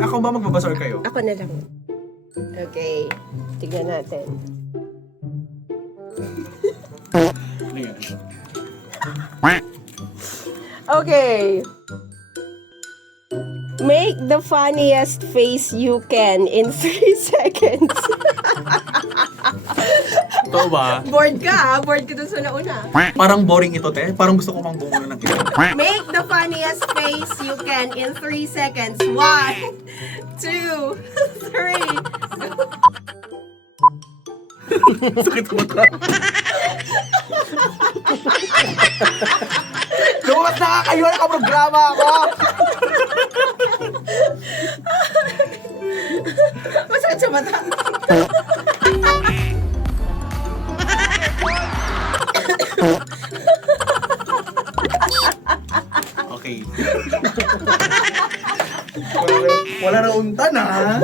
Ako ba magbabasa or kayo? Ako na lang. Okay. Tignan natin. Ano yan? Okay. Make the funniest face you can in 3 seconds. Totoo ba? Bored ka ha? Bored ka dun sa nauna. Parang boring ito, te. Parang gusto ko pang bumuno ng kita. Make the funniest face you can in 3 seconds. 1, 2, 3. Sakit mo ito. Lumabas na nga kayo! Nakaprograma ako! Masakit sa mata. Okay. Wala na untan, ha?